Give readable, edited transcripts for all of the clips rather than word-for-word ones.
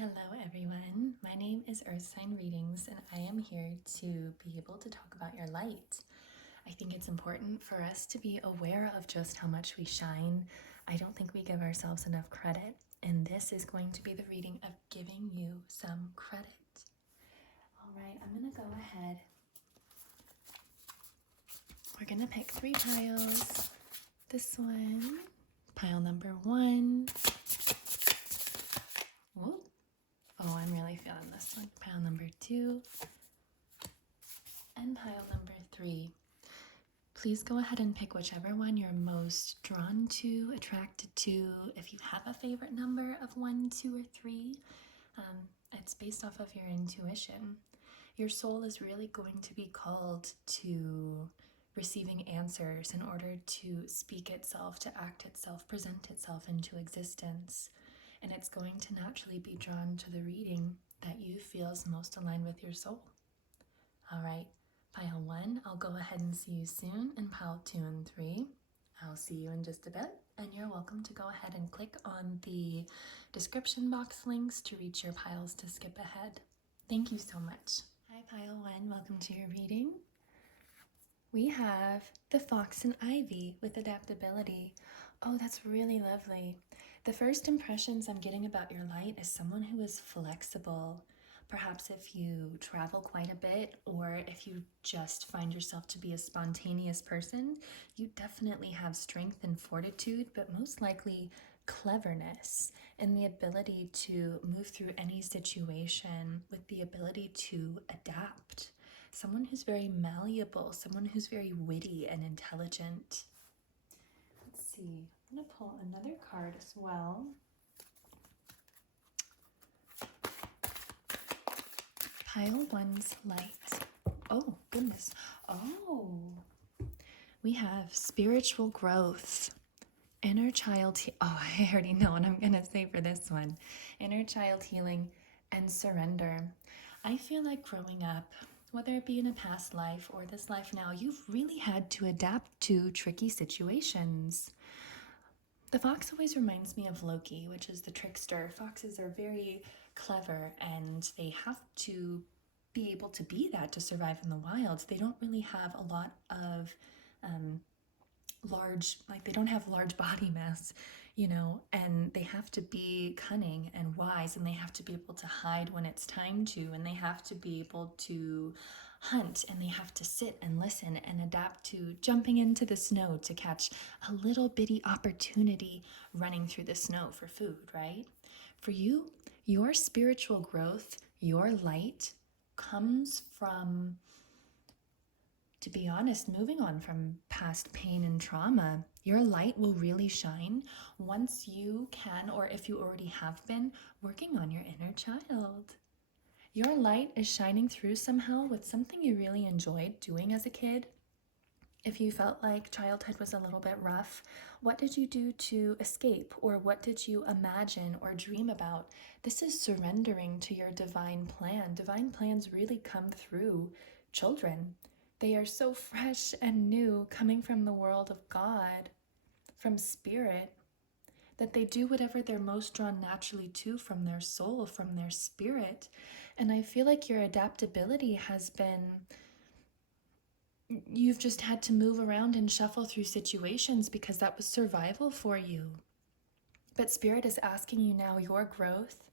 Hello everyone, my name is Earth Sign Readings and I am here to be able to talk about your light. I think it's important for us to be aware of just how much we shine. I don't think we give ourselves enough credit, and this is going to be the reading of giving you some credit. All right, I'm gonna go ahead. We're gonna pick 3 piles. This one, pile number 1. Whoop. Oh, I'm really feeling this one. Pile number 2 and pile number 3. Please go ahead and pick whichever one you're most drawn to, attracted to. If you have a favorite number of 1, 2, or 3, it's based off of your intuition. Your soul is really going to be called to receiving answers in order to speak itself, to act itself, present itself into existence. And it's going to naturally be drawn to the reading that you feel is most aligned with your soul. All right, pile 1, I'll go ahead and see you soon. And pile 2 and 3, I'll see you in just a bit. And you're welcome to go ahead and click on the description box links to reach your piles to skip ahead. Thank you so much. Hi, pile 1, welcome to your reading. We have the Fox and Ivy with adaptability. Oh, that's really lovely. The first impressions I'm getting about your light is someone who is flexible. Perhaps if you travel quite a bit, or if you just find yourself to be a spontaneous person, you definitely have strength and fortitude, but most likely cleverness and the ability to move through any situation with the ability to adapt. Someone who's very malleable, someone who's very witty and intelligent. Let's see, I'm going to pull another card as well. Pile 1's light. Oh, goodness. Oh, we have spiritual growth, inner child. Oh, I already know what I'm going to say for this one. Inner child healing and surrender. I feel like growing up, whether it be in a past life or this life now, you've really had to adapt to tricky situations. The fox always reminds me of Loki, which is the trickster. Foxes are very clever and they have to be able to be that to survive in the wild. They don't really have a lot of they don't have large body mass, and they have to be cunning and wise, and they have to be able to hide when it's time to, and they have to be able to hunt, and they have to sit and listen and adapt to jumping into the snow to catch a little bitty opportunity running through the snow for food, right? For you, your spiritual growth, your light comes from, to be honest, moving on from past pain and trauma. Your light will really shine once you can, or if you already have been, working on your inner child. Your light is shining through somehow with something you really enjoyed doing as a kid. If you felt like childhood was a little bit rough, what did you do to escape, or what did you imagine or dream about? This is surrendering to your divine plan. Divine plans really come through children. They are so fresh and new, coming from the world of God, from spirit, that they do whatever they're most drawn naturally to from their soul, from their spirit. And I feel like your adaptability has been, you've just had to move around and shuffle through situations because that was survival for you. But Spirit is asking you now, your growth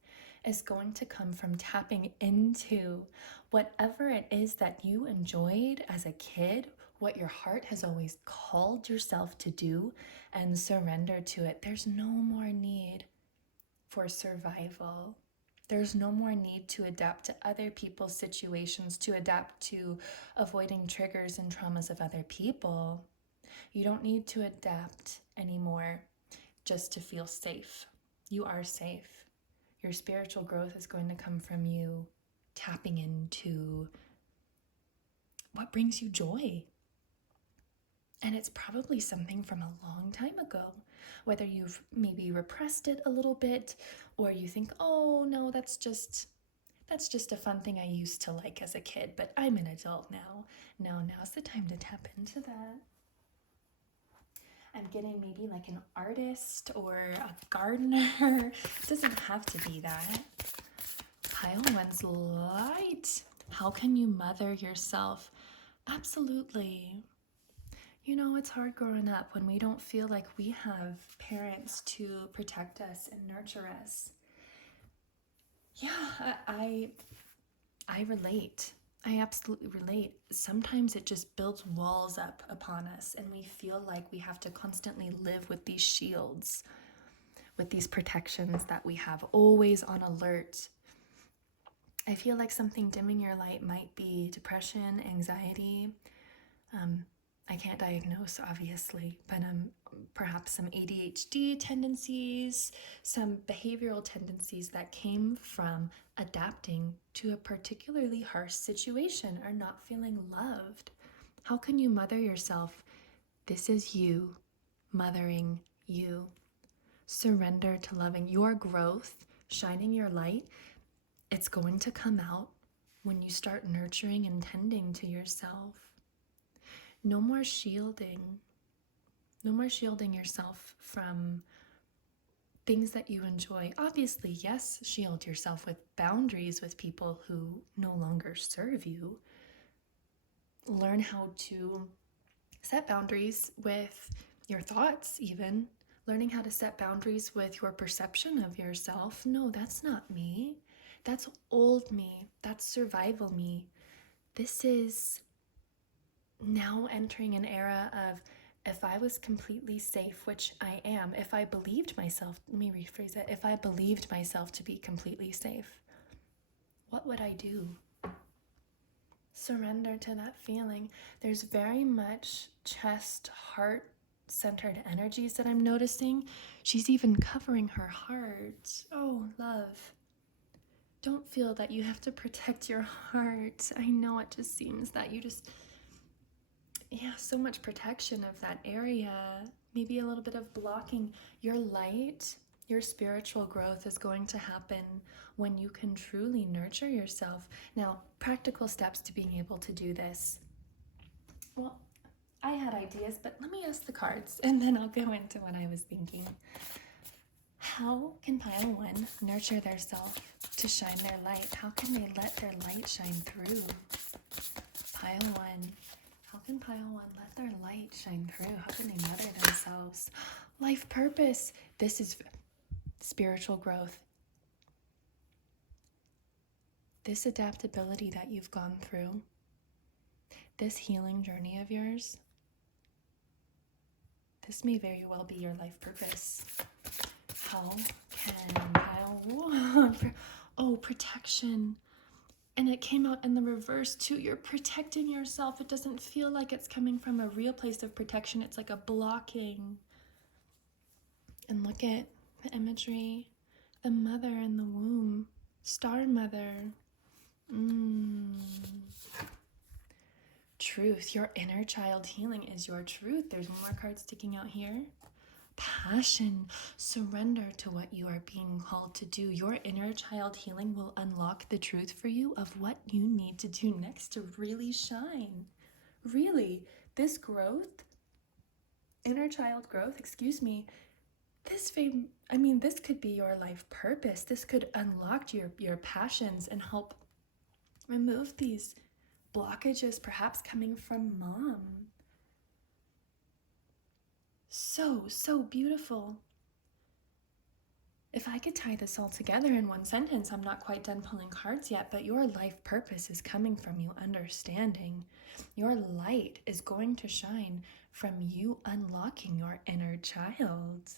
is going to come from tapping into whatever it is that you enjoyed as a kid, what your heart has always called yourself to do, and surrender to it. There's no more need for survival. There's no more need to adapt to other people's situations, to adapt to avoiding triggers and traumas of other people. You don't need to adapt anymore just to feel safe. You are safe. Your spiritual growth is going to come from you tapping into what brings you joy. And it's probably something from a long time ago, whether you've maybe repressed it a little bit, or you think, oh no, that's just a fun thing I used to like as a kid, but I'm an adult now. No, now's the time to tap into that. I'm getting maybe like an artist or a gardener. It doesn't have to be that. Pile one's light. How can you mother yourself? Absolutely. You know, it's hard growing up when we don't feel like we have parents to protect us and nurture us. Yeah, I relate. I absolutely relate. Sometimes it just builds walls up upon us, and we feel like we have to constantly live with these shields, with these protections that we have always on alert. I feel like something dimming your light might be depression, anxiety. I can't diagnose, obviously, but perhaps some ADHD tendencies, some behavioral tendencies that came from adapting to a particularly harsh situation or not feeling loved. How can you mother yourself? This is you mothering you. Surrender to loving your growth, shining your light. It's going to come out when you start nurturing and tending to yourself. No more shielding. No more shielding yourself from things that you enjoy. Obviously, yes, shield yourself with boundaries with people who no longer serve you. Learn how to set boundaries with your thoughts, even. Learning how to set boundaries with your perception of yourself. No, that's not me. That's old me. That's survival me. This is now entering an era of, if I was completely safe, which I am, if I believed myself, let me rephrase it, if I believed myself to be completely safe, what would I do? Surrender to that feeling. There's very much chest, heart centered energies that I'm noticing. She's even covering her heart. Oh, love. Don't feel that you have to protect your heart. I know it just seems that you just, so much protection of that area. Maybe a little bit of blocking. Your light, your spiritual growth is going to happen when you can truly nurture yourself. Now, practical steps to being able to do this. Well, I had ideas, but let me ask the cards and then I'll go into what I was thinking. How can pile one nurture their self to shine their light? How can they let their light shine through? Pile one. How can pile one let their light shine through? How can they mother themselves? Life purpose. This is spiritual growth. This adaptability that you've gone through, this healing journey of yours, this may very well be your life purpose. How can pile one? Oh, protection. And it came out in the reverse too. You're protecting yourself. It doesn't feel like it's coming from a real place of protection. It's like a blocking. And look at the imagery. The mother in the womb. Star mother. Truth. Your inner child healing is your truth. There's more cards sticking out here. Passion. Surrender to what you are being called to do. Your inner child healing will unlock the truth for you of what you need to do next to really shine. Really, this growth, inner child growth, this could be your life purpose. This could unlock your passions and help remove these blockages perhaps coming from mom. So beautiful. If I could tie this all together in one sentence, I'm not quite done pulling cards yet, but your life purpose is coming from you understanding. Your light is going to shine from you unlocking your inner child.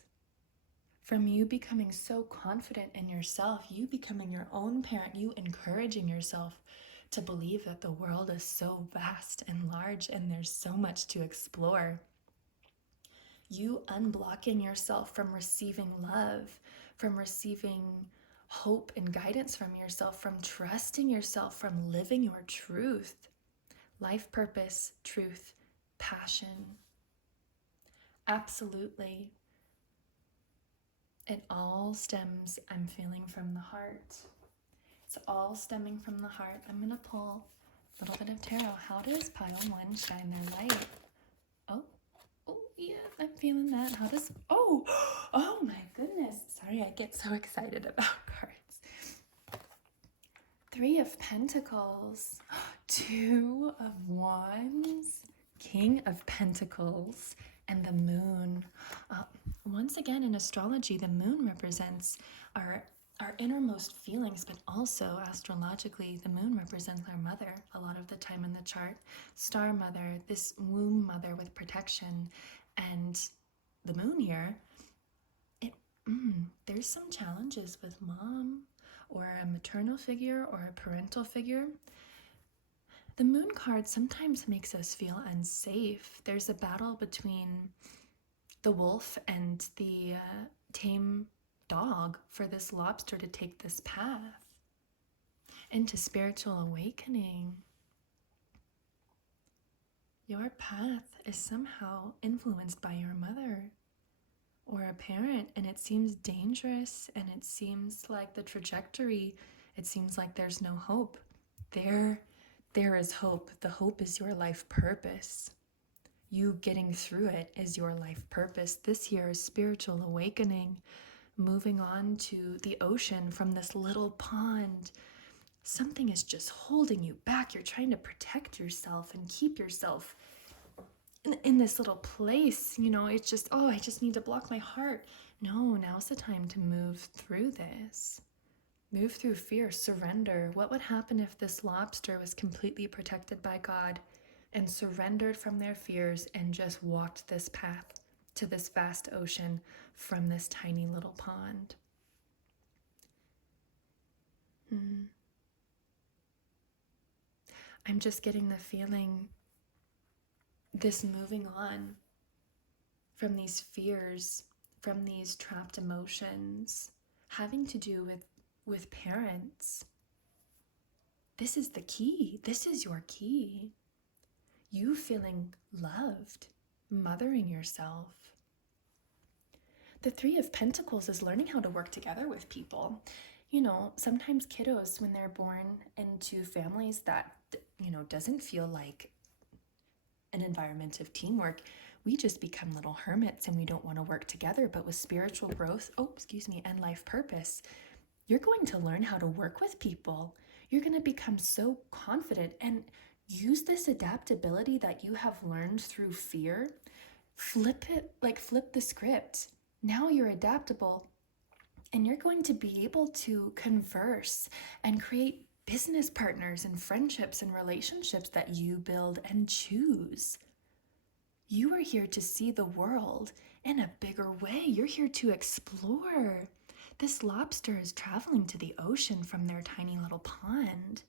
From you becoming so confident in yourself, you becoming your own parent, you encouraging yourself to believe that the world is so vast and large and there's so much to explore. You unblocking yourself from receiving love, from receiving hope and guidance from yourself, from trusting yourself, from living your truth. Life purpose, truth, passion. Absolutely. It all stems, I'm feeling, from the heart. It's all stemming from the heart. I'm going to pull a little bit of tarot. How does pile one shine their light? Oh, yeah, I'm feeling that. Oh my goodness. Sorry, I get so excited about cards. Three of Pentacles, Two of Wands, King of Pentacles, and the Moon. Once again, in astrology, the moon represents our innermost feelings, but also astrologically, the moon represents our mother a lot of the time in the chart. Star mother, this womb mother with protection, and the moon here, there's some challenges with mom or a maternal figure or a parental figure. The moon card sometimes makes us feel unsafe. There's a battle between the wolf and the tame dog for this lobster to take this path into spiritual awakening. Your path is somehow influenced by your mother or a parent, and it seems dangerous, and it seems like the trajectory, it seems like there's no hope. There is hope. The hope is your life purpose. You getting through it is your life purpose. This year is spiritual awakening, moving on to the ocean from this little pond. Something is just holding you back. You're trying to protect yourself and keep yourself in this little place. You know, it's just, oh, I just need to block my heart. No, now's the time to move through this. Move through fear, surrender. What would happen if this lobster was completely protected by God and surrendered from their fears and just walked this path to this vast ocean from this tiny little pond? I'm just getting the feeling this moving on from these fears, from these trapped emotions, having to do with parents. This is the key. This is your key. You feeling loved, mothering yourself. The Three of Pentacles is learning how to work together with people. You know, sometimes kiddos, when they're born into families that, you know, doesn't feel like an environment of teamwork, we just become little hermits and we don't want to work together. But with spiritual growth, and life purpose, you're going to learn how to work with people. You're going to become so confident and use this adaptability that you have learned through fear. Flip the script. Now you're adaptable and you're going to be able to converse and create business partners and friendships and relationships that you build and choose. You are here to see the world in a bigger way. You're here to explore. This lobster is traveling to the ocean from their tiny little pond.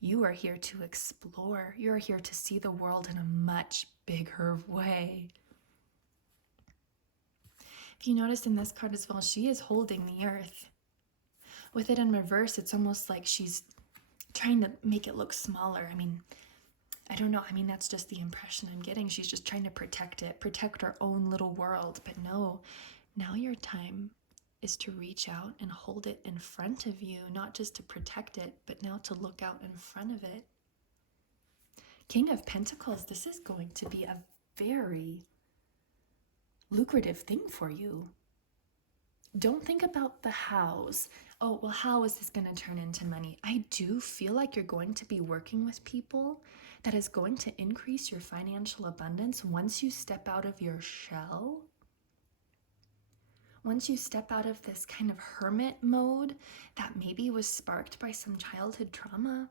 You are here to explore. You're here to see the world in a much bigger way. If you notice in this card as well, she is holding the earth. With it in reverse, it's almost like she's trying to make it look smaller. I don't know. That's just the impression I'm getting. She's just trying to protect it, protect her own little world. But no, now your time is to reach out and hold it in front of you, not just to protect it, but now to look out in front of it. King of Pentacles, this is going to be a very lucrative thing for you. Don't think about the hows. Oh, well, how is this going to turn into money? I do feel like you're going to be working with people that is going to increase your financial abundance once you step out of your shell. Once you step out of this kind of hermit mode that maybe was sparked by some childhood trauma.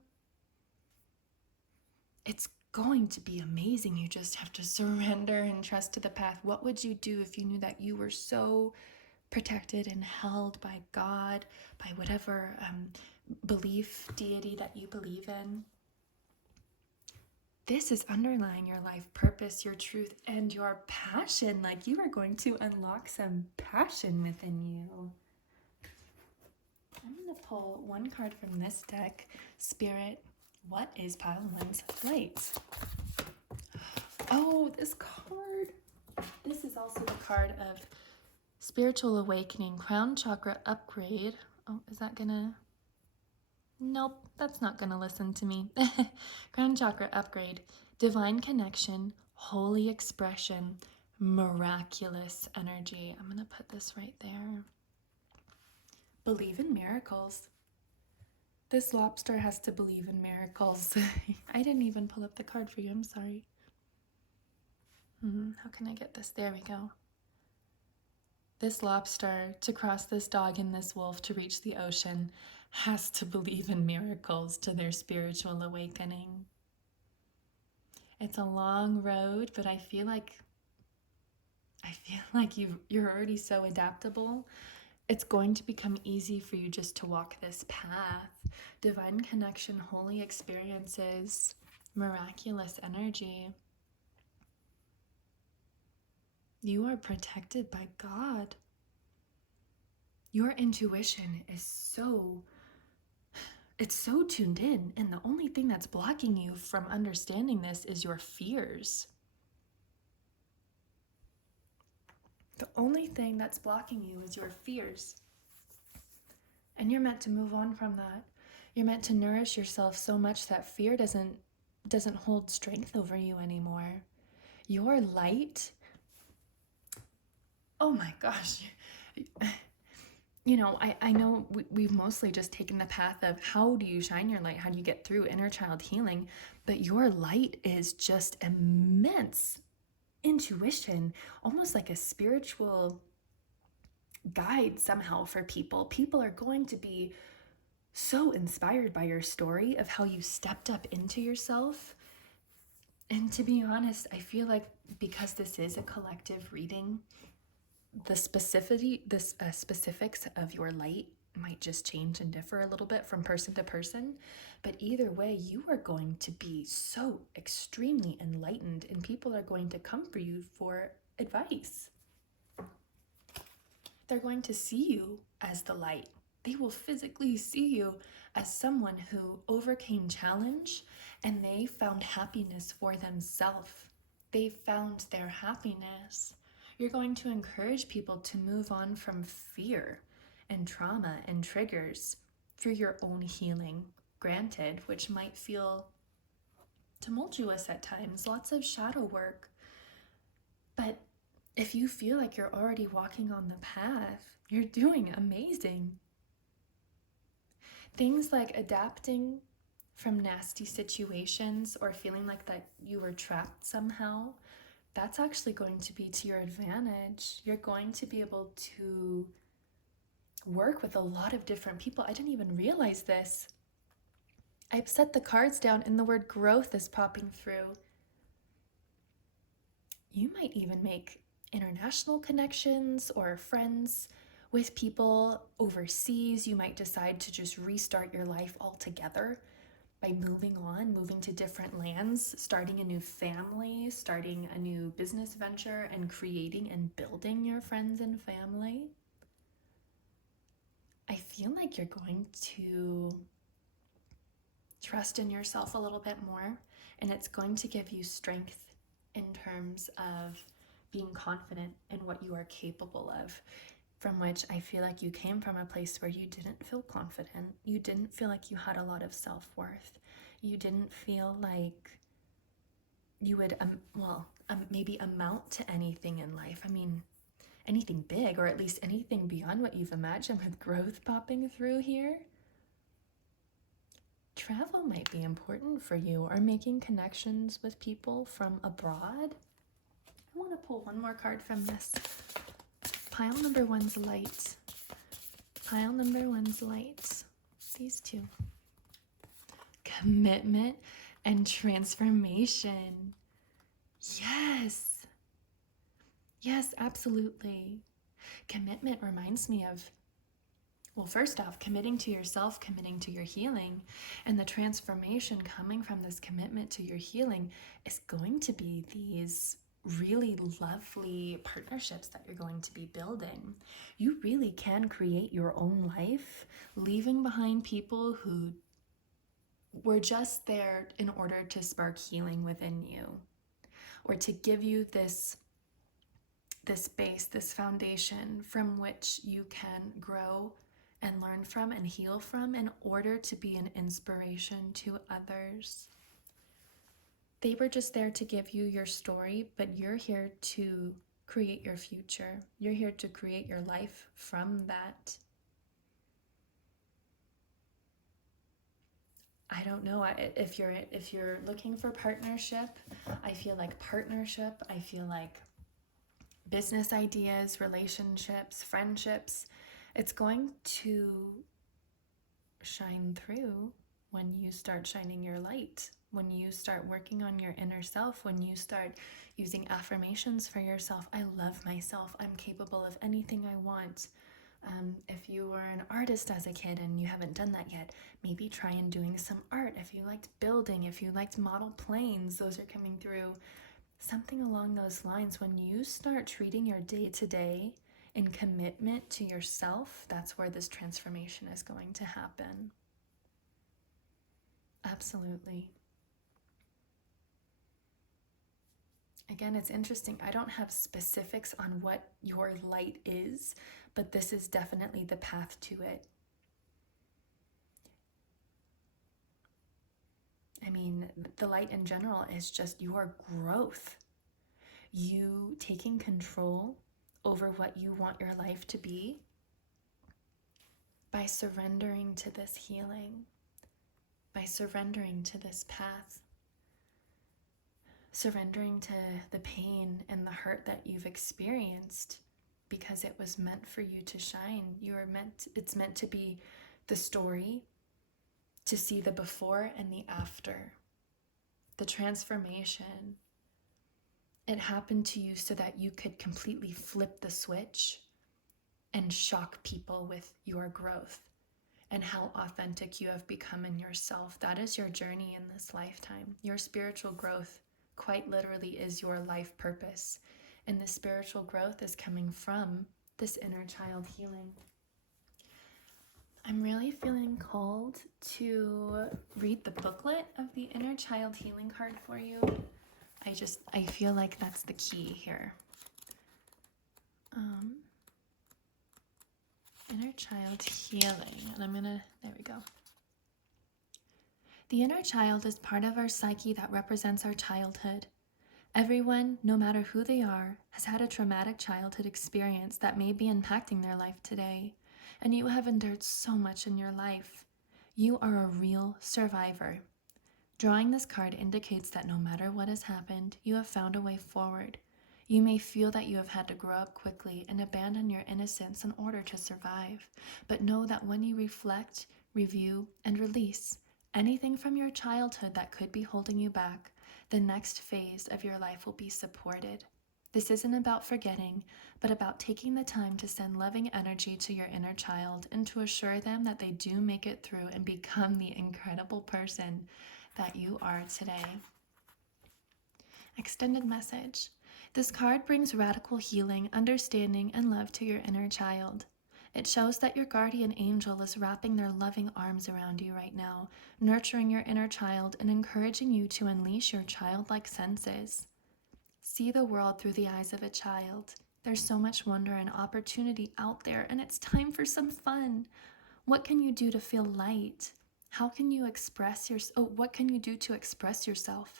It's going to be amazing. You just have to surrender and trust to the path. What would you do if you knew that you were so protected and held by God, by whatever belief, deity that you believe in? This is underlying your life purpose, your truth, and your passion. Like, you are going to unlock some passion within you. I'm going to pull one card from this deck. Spirit, what is pile one's light? Oh, this card. This is also the card of spiritual awakening, crown chakra upgrade. Oh, is that gonna? Nope, that's not gonna listen to me. Crown chakra upgrade, divine connection, holy expression, miraculous energy. I'm gonna put this right there. Believe in miracles. This lobster has to believe in miracles. I didn't even pull up the card for you. I'm sorry. How can I get this? There we go. This lobster, to cross this dog and this wolf to reach the ocean, has to believe in miracles to their spiritual awakening. It's a long road, but I feel like you're already so adaptable. It's going to become easy for you just to walk this path. Divine connection, holy experiences, miraculous energy. You are protected by God. Your intuition is so tuned in, and the only thing that's blocking you from understanding this is your fears. The only thing that's blocking you is your fears. And you're meant to move on from that. You're meant to nourish yourself so much that fear doesn't hold strength over you anymore. Your light, oh my gosh. I know we've mostly just taken the path of how do you shine your light? How do you get through inner child healing? But your light is just immense intuition, almost like a spiritual guide somehow for people. People are going to be so inspired by your story of how you stepped up into yourself. And to be honest, I feel like because this is a collective reading, the specifics of your light might just change and differ a little bit from person to person. But either way, you are going to be so extremely enlightened, and people are going to come for you for advice. They're going to see you as the light. They will physically see you as someone who overcame challenge and they found happiness for themselves. They found their happiness. You're going to encourage people to move on from fear and trauma and triggers through your own healing, granted, which might feel tumultuous at times, lots of shadow work. But if you feel like you're already walking on the path, you're doing amazing. Things like adapting from nasty situations or feeling like that you were trapped somehow, that's actually going to be to your advantage. You're going to be able to work with a lot of different people. I didn't even realize this. I've set the cards down and the word growth is popping through. You might even make international connections or friends with people overseas. You might decide to just restart your life altogether by moving to different lands, starting a new family, starting a new business venture, and creating and building your friends and family. I feel like you're going to trust in yourself a little bit more, and it's going to give you strength in terms of being confident in what you are capable of, from which I feel like you came from a place where you didn't feel confident. You didn't feel like you had a lot of self-worth. You didn't feel like you would, maybe amount to anything in life. I mean, anything big, or at least anything beyond what you've imagined with growth popping through here. Travel might be important for you, or making connections with people from abroad. I want to pull one more card from this. Pile number one's light. Pile number one's light. These two. Commitment and transformation. Yes. Yes, absolutely. Commitment reminds me of, well, first off, committing to yourself, committing to your healing, and the transformation coming from this commitment to your healing is going to be these really lovely partnerships that you're going to be building. You really can create your own life, leaving behind people who were just there in order to spark healing within you, or to give you this base, this foundation from which you can grow and learn from and heal from in order to be an inspiration to others. They were just there to give you your story, but you're here to create your future. You're here to create your life from that. I don't know. If you're looking for partnership, I feel like partnership. I feel like business ideas, relationships, friendships. It's going to shine through when you start shining your light, when you start working on your inner self, when you start using affirmations for yourself. I love myself. I'm capable of anything I want. If you were an artist as a kid and you haven't done that yet, maybe try and doing some art. If you liked building, if you liked model planes, those are coming through. Something along those lines. When you start treating your day-to-day in commitment to yourself, that's where this transformation is going to happen. Absolutely. Again, it's interesting. I don't have specifics on what your light is, but this is definitely the path to it. I mean, the light in general is just your growth. You taking control over what you want your life to be by surrendering to this healing, by surrendering to this path, surrendering to the pain and the hurt that you've experienced because it was meant for you to shine. It's meant to be the story, to see the before and the after, the transformation. It happened to you so that you could completely flip the switch and shock people with your growth and how authentic you have become in yourself. That is your journey in this lifetime. Your spiritual growth quite literally is your life purpose. And the spiritual growth is coming from this inner child healing. I'm really feeling called to read the booklet of the inner child healing card for you. I feel like that's the key here. Inner child healing. And there we go. The inner child is part of our psyche that represents our childhood. Everyone, no matter who they are, has had a traumatic childhood experience that may be impacting their life today. And you have endured so much in your life. You are a real survivor. Drawing this card indicates that no matter what has happened, you have found a way forward. You may feel that you have had to grow up quickly and abandon your innocence in order to survive. But know that when you reflect, review, and release anything from your childhood that could be holding you back, the next phase of your life will be supported. This isn't about forgetting, but about taking the time to send loving energy to your inner child and to assure them that they do make it through and become the incredible person that you are today. Extended message. This card brings radical healing, understanding, and love to your inner child. It shows that your guardian angel is wrapping their loving arms around you right now, nurturing your inner child and encouraging you to unleash your childlike senses. See the world through the eyes of a child. There's so much wonder and opportunity out there, and it's time for some fun. What can you do to feel light? How can you what can you do to express yourself?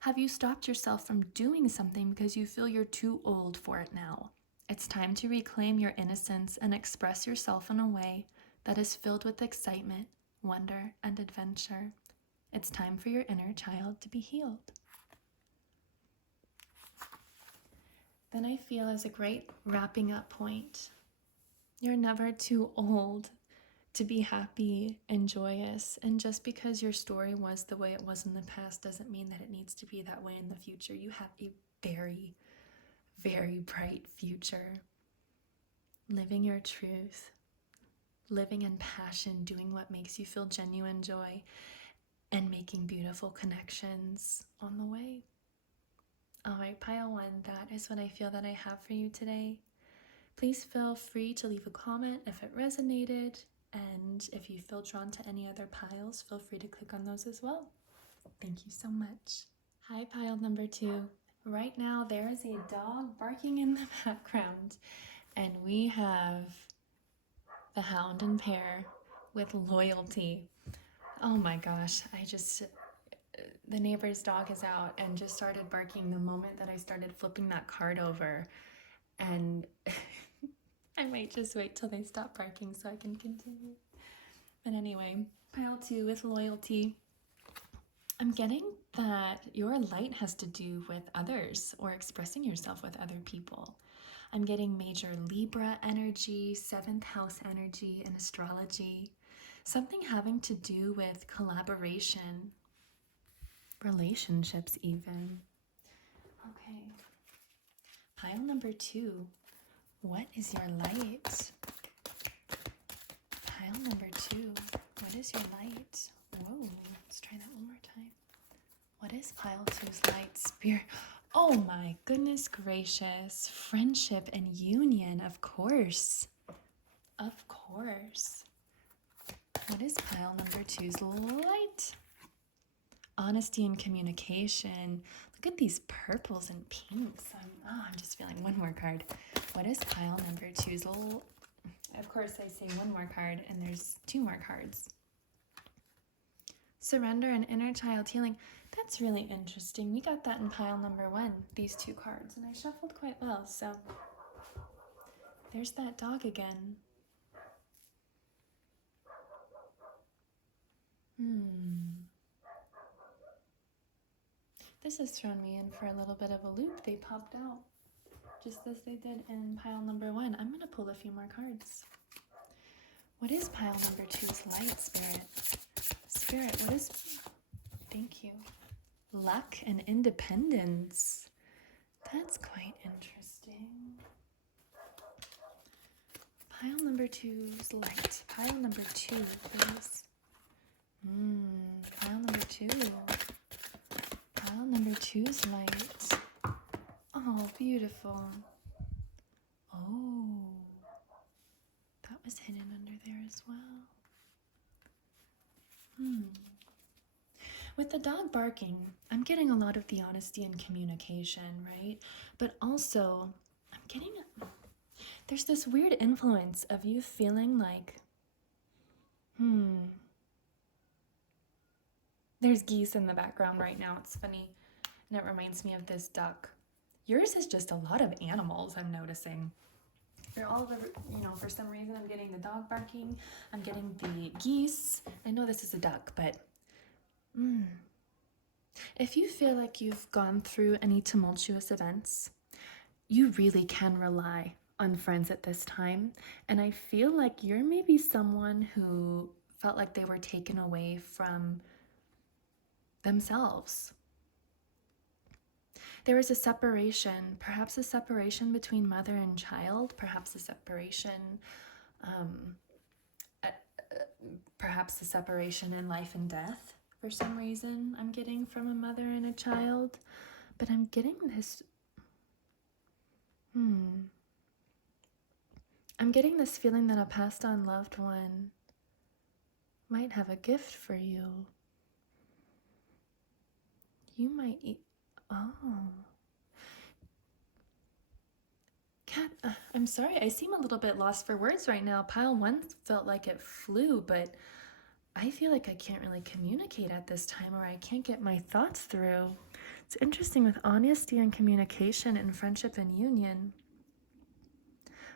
Have you stopped yourself from doing something because you feel you're too old for it now? It's time to reclaim your innocence and express yourself in a way that is filled with excitement, wonder, and adventure. It's time for your inner child to be healed. Then I feel as a great wrapping up point. You're never too old to be happy and joyous, and just because your story was the way it was in the past doesn't mean that it needs to be that way in the future. You have a very, very bright future. Living your truth, living in passion, doing what makes you feel genuine joy, and making beautiful connections on the way. All right, pile one, that is what I feel that I have for you today. Please feel free to leave a comment if it resonated. And if you feel drawn to any other piles, feel free to click on those as well. Thank you so much. Hi, pile number 2. Right now, there is a dog barking in the background, and we have the hound and pair with loyalty. Oh my gosh, the neighbor's dog is out and just started barking the moment that I started flipping that card over. And I might just wait till they stop barking so I can continue. But anyway, pile 2 with loyalty. I'm getting that your light has to do with others or expressing yourself with other people. I'm getting major Libra energy, 7th house energy, and astrology. Something having to do with collaboration, relationships, even. Okay. Pile number 2. What is your light? Pile number 2. What is your light? Whoa, let's try that one more time. What is pile 2's light? Spirit. Oh my goodness gracious. Friendship and union, of course. Of course. What is pile number 2's light? Honesty and communication. Look at these purples and pinks. I'm just feeling one more card. What is pile number 2's Of course, I say one more card, and there's 2 more cards. Surrender and inner child healing. That's really interesting. We got that in pile number 1, these 2 cards, and I shuffled quite well, so there's that dog again. This has thrown me in for a little bit of a loop. They popped out just as they did in pile number 1. I'm going to pull a few more cards. What is pile number 2's light, Spirit? Spirit, what is... Thank you. Luck and independence. That's quite interesting. Pile number 2's light. Pile number 2, please. Pile number 2. Pile number 2's light. Oh, beautiful. Oh, that was hidden under there as well. With the dog barking, I'm getting a lot of the honesty and communication, right? But also, I'm getting... There's this weird influence of you feeling like, There's geese in the background right now. It's funny. And it reminds me of this duck. Yours is just a lot of animals, I'm noticing. They're all over, for some reason I'm getting the dog barking. I'm getting the geese. I know this is a duck, but if you feel like you've gone through any tumultuous events, you really can rely on friends at this time. And I feel like you're maybe someone who felt like they were taken away from themselves. There was a separation, perhaps a separation between mother and child, perhaps a separation, perhaps a separation in life and death for some reason I'm getting from a mother and a child. But I'm getting this, I'm getting this feeling that a passed on loved one might have a gift for you. You might Kat, I'm sorry, I seem a little bit lost for words right now. Pile 1 felt like it flew, but I feel like I can't really communicate at this time, or I can't get my thoughts through. It's interesting with honesty and communication and friendship and union.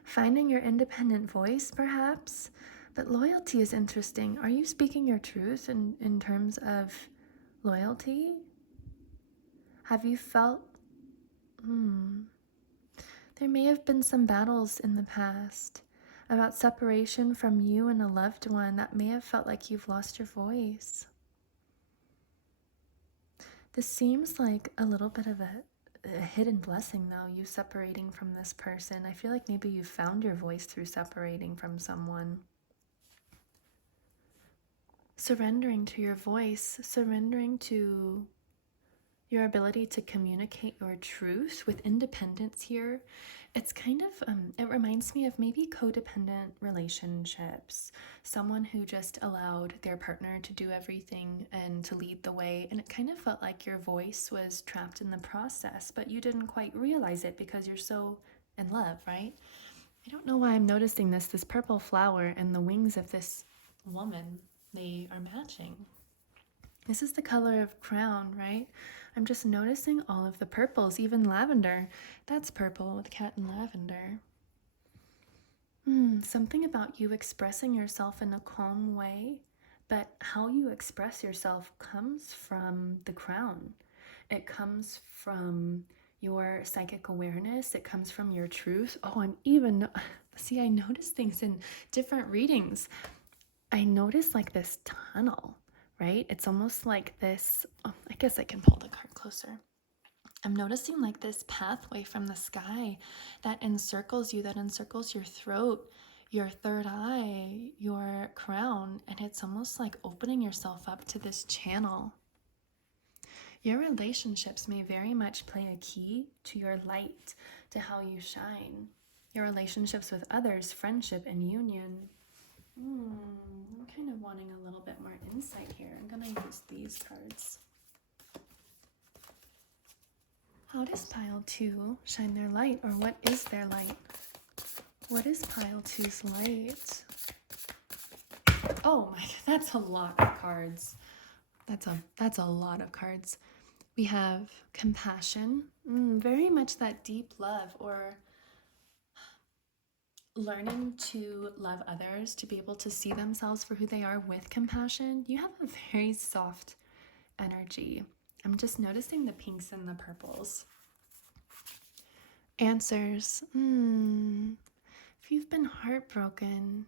Finding your independent voice, perhaps, but loyalty is interesting. Are you speaking your truth in terms of loyalty? Have you felt... There may have been some battles in the past about separation from you and a loved one that may have felt like you've lost your voice. This seems like a little bit of a hidden blessing, though, you separating from this person. I feel like maybe you found your voice through separating from someone. Surrendering to your voice, surrendering to your ability to communicate your truth with independence here. It's kind of, it reminds me of maybe codependent relationships. Someone who just allowed their partner to do everything and to lead the way. And it kind of felt like your voice was trapped in the process, but you didn't quite realize it because you're so in love, right? I don't know why I'm noticing this. This purple flower and the wings of this woman, they are matching. This is the color of crown, right? I'm just noticing all of the purples, even lavender. That's purple with cat and lavender. Something about you expressing yourself in a calm way but how you express yourself comes from the crown. It comes from your psychic awareness. It comes from your truth. Oh, I notice things in different readings. I notice like this tunnel, right? It's almost like this, I guess I can pull the card closer. I'm noticing like this pathway from the sky that encircles you, that encircles your throat, your third eye, your crown, and it's almost like opening yourself up to this channel. Your relationships may very much play a key to your light, to how you shine. Your relationships with others, friendship and union. I'm kind of wanting a little bit more insight here. I'm going to use these cards. How does pile 2 shine their light, or what is their light? What is pile 2's light? Oh my, that's a lot of cards. That's a lot of cards. We have compassion, very much that deep love, or learning to love others, to be able to see themselves for who they are with compassion. You have a very soft energy. I'm just noticing the pinks and the purples. Answers. If you've been heartbroken,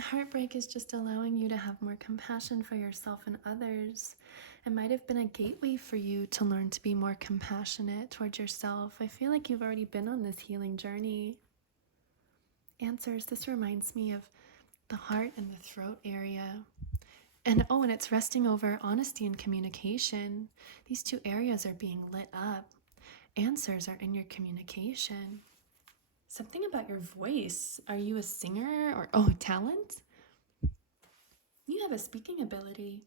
heartbreak is just allowing you to have more compassion for yourself and others. It might have been a gateway for you to learn to be more compassionate towards yourself. I feel like you've already been on this healing journey. Answers. This reminds me of the heart and the throat area. And it's resting over honesty and communication. These 2 areas are being lit up. Answers are in your communication. Something about your voice. Are you a singer or talent? You have a speaking ability.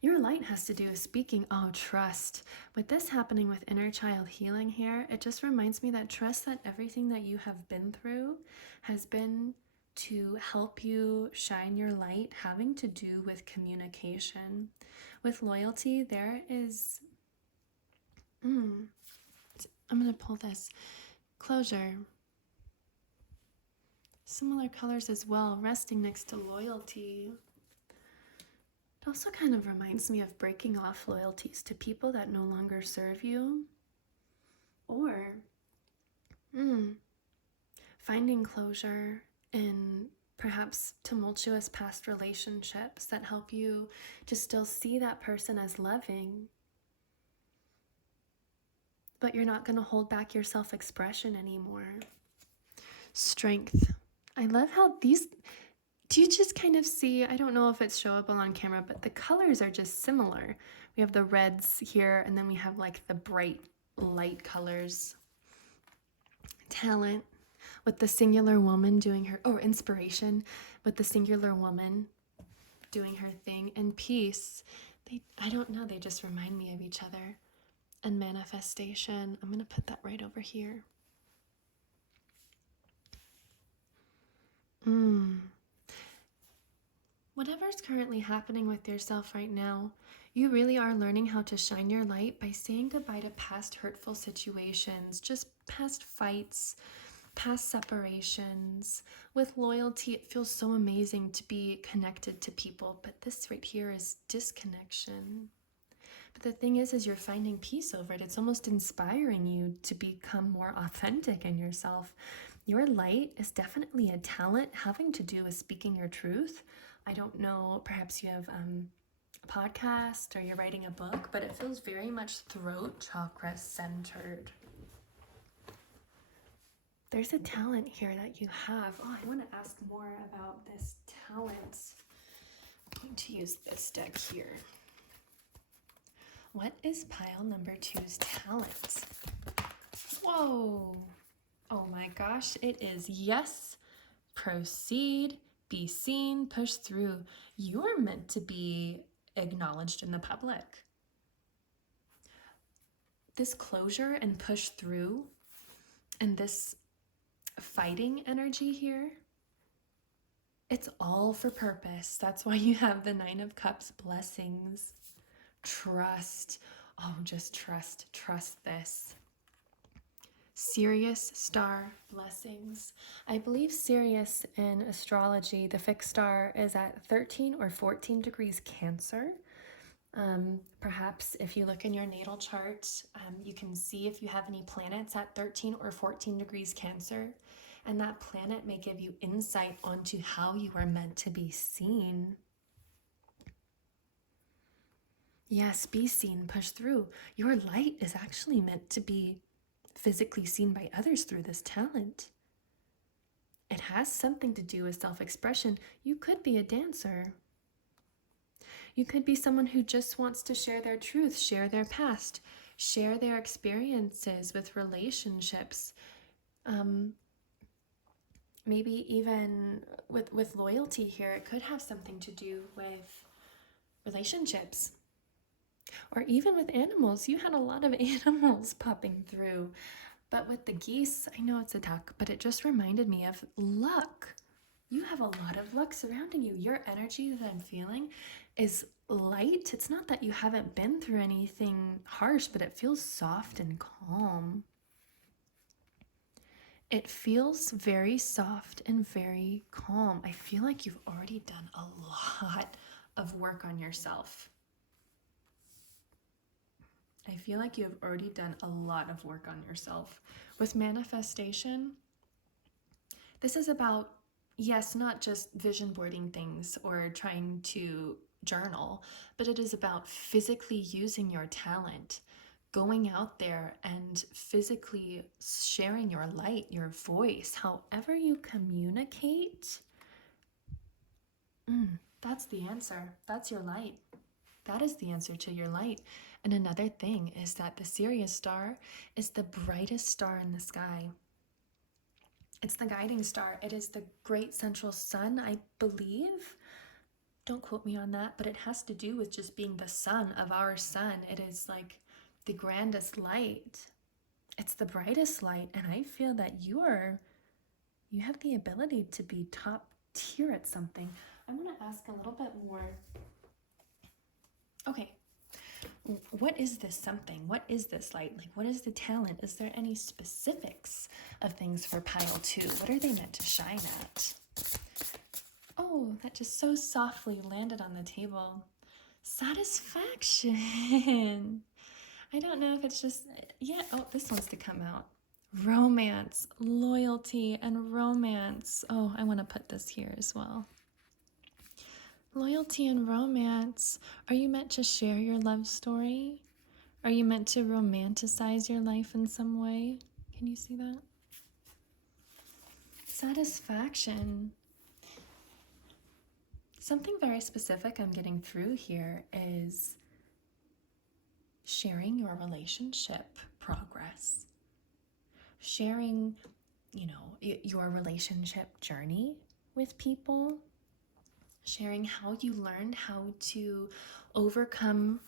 Your light has to do with speaking. Trust. With this happening with inner child healing here, it just reminds me that trust that everything that you have been through has been to help you shine your light, having to do with communication. With loyalty, there is, I'm going to pull this, closure. Similar colors as well, resting next to loyalty. It also kind of reminds me of breaking off loyalties to people that no longer serve you, or finding closure in perhaps tumultuous past relationships that help you to still see that person as loving, but you're not going to hold back your self-expression anymore. Strength. I love how these, do you just kind of see, I don't know if it's showable on camera, but the colors are just similar. We have the reds here, and then we have like the bright light colors. Talent, with the singular woman doing her, inspiration, with the singular woman doing her thing, and peace. I don't know, they just remind me of each other. And manifestation, I'm going to put that right over here. Whatever's currently happening with yourself right now, you really are learning how to shine your light by saying goodbye to past hurtful situations, just past fights, past separations. With loyalty, it feels so amazing to be connected to people, but this right here is disconnection. But the thing is you're finding peace over it. It's almost inspiring you to become more authentic in yourself. Your light is definitely a talent having to do with speaking your truth. I don't know, perhaps you have a podcast or you're writing a book, but it feels very much throat chakra centered. There's a talent here that you have. I want to ask more about this talent. I'm going to use this deck here. What is pile number 2's talent? Whoa. Oh my gosh, it is yes, proceed, be seen, push through. You're meant to be acknowledged in the public. This closure and push through and this fighting energy here, it's all for purpose. That's why you have the 9 of Cups, blessings, trust. Just trust this. Sirius star blessings. I believe Sirius in astrology, the fixed star, is at 13 or 14 degrees Cancer. Perhaps if you look in your natal chart, you can see if you have any planets at 13 or 14 degrees Cancer, and that planet may give you insight onto how you are meant to be seen. Yes, be seen, push through. Your light is actually meant to be physically seen by others through this talent. It has something to do with self-expression. You could be a dancer. You could be someone who just wants to share their truth, share their past, share their experiences with relationships. Maybe even with loyalty here, it could have something to do with relationships. Or even with animals. You had a lot of animals popping through. But with the geese, I know it's a duck, but it just reminded me of luck. You have a lot of luck surrounding you. Your energy that I'm feeling is light. It's not that you haven't been through anything harsh, but it feels soft and calm. It feels very soft and very calm. I feel like you've already done a lot of work on yourself. I feel like you have already done a lot of work on yourself. With manifestation, this is about, yes, not just vision boarding things or trying to journal, but it is about physically using your talent, going out there and physically sharing your light, your voice, however you communicate. That's the answer. That's your light. That is the answer to your light. And another thing is that the Sirius star is the brightest star in the sky. It's the guiding star. It is the great central sun, I believe. Don't quote me on that, but it has to do with just being the sun of our sun. It is like the grandest light. It's the brightest light, and I feel that you have the ability to be top tier at something. I'm going to ask a little bit more. Okay, what is this something? What is this light? Like, what is the talent? Is there any specifics of things for pile 2? What are they meant to shine at? Oh, that just so softly landed on the table. Satisfaction. I don't know if it's just, yeah, oh, this wants to come out. Romance, loyalty, and romance. Oh, I want to put this here as well. Loyalty and romance. Are you meant to share your love story? Are you meant to romanticize your life in some way? Can you see that? Satisfaction. Something very specific I'm getting through here is sharing your relationship progress. Sharing, your relationship journey with people. Sharing how you learned how to overcome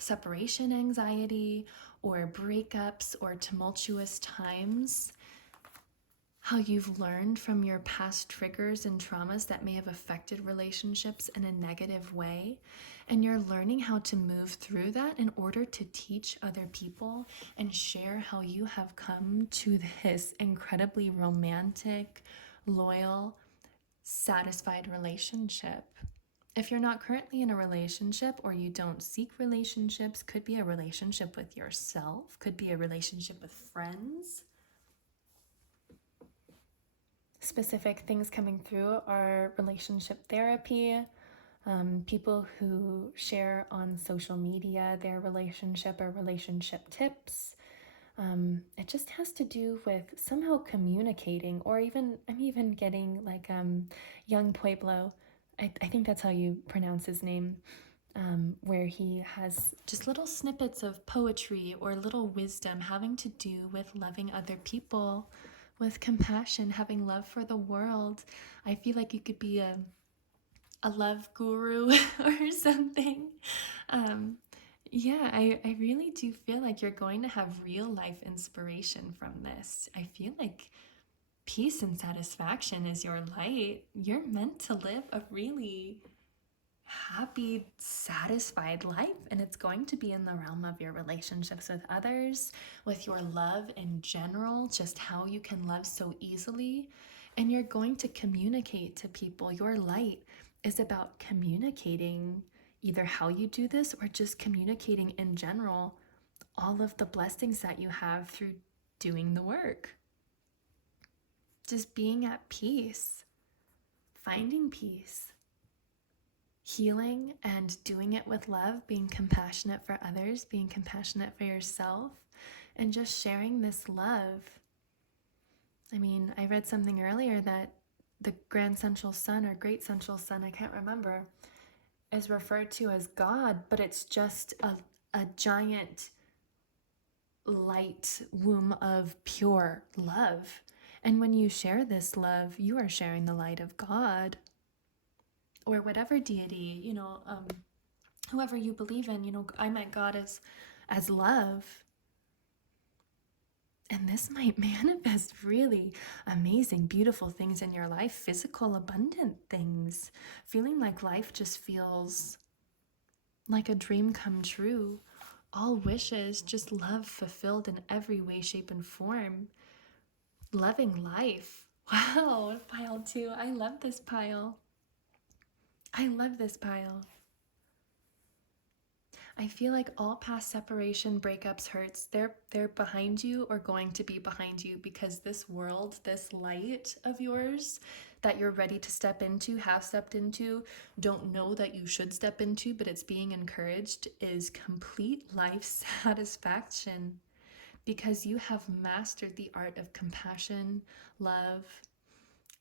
separation anxiety or breakups or tumultuous times. How you've learned from your past triggers and traumas that may have affected relationships in a negative way. And you're learning how to move through that in order to teach other people and share how you have come to this incredibly romantic, loyal, satisfied relationship. If you're not currently in a relationship or you don't seek relationships, could be a relationship with yourself, could be a relationship with friends. Specific things coming through are relationship therapy, people who share on social media their relationship or relationship tips. It just has to do with somehow communicating, or even, I'm even getting like Young Pueblo, I think that's how you pronounce his name, where he has just little snippets of poetry or little wisdom having to do with loving other people, with compassion, having love for the world. I feel like you could be a love guru or something. Yeah, I really do feel like you're going to have real life inspiration from this. I feel like peace and satisfaction is your light. You're meant to live a really happy, satisfied life. And it's going to be in the realm of your relationships with others, with your love in general, just how you can love so easily. And you're going to communicate to people. Your light is about communicating either how you do this or just communicating in general all of the blessings that you have through doing the work. Just being at peace, finding peace, healing and doing it with love, being compassionate for others, being compassionate for yourself, and just sharing this love. I mean, I read something earlier that the Grand Central Sun or Great Central Sun, I can't remember, is referred to as God, but it's just a giant light womb of pure love. And when you share this love, you are sharing the light of God or whatever deity, whoever you believe in. I meant God as love. And this might manifest really amazing, beautiful things in your life, physical, abundant things, feeling like life just feels like a dream come true. All wishes, just love fulfilled in every way, shape, and form. Loving life. Wow, pile 2. I love this pile. I love this pile. I feel like all past separation, breakups, hurts, they're behind you or going to be behind you, because this world, this light of yours that you're ready to step into, have stepped into, don't know that you should step into, but it's being encouraged, is complete life satisfaction, because you have mastered the art of compassion, love.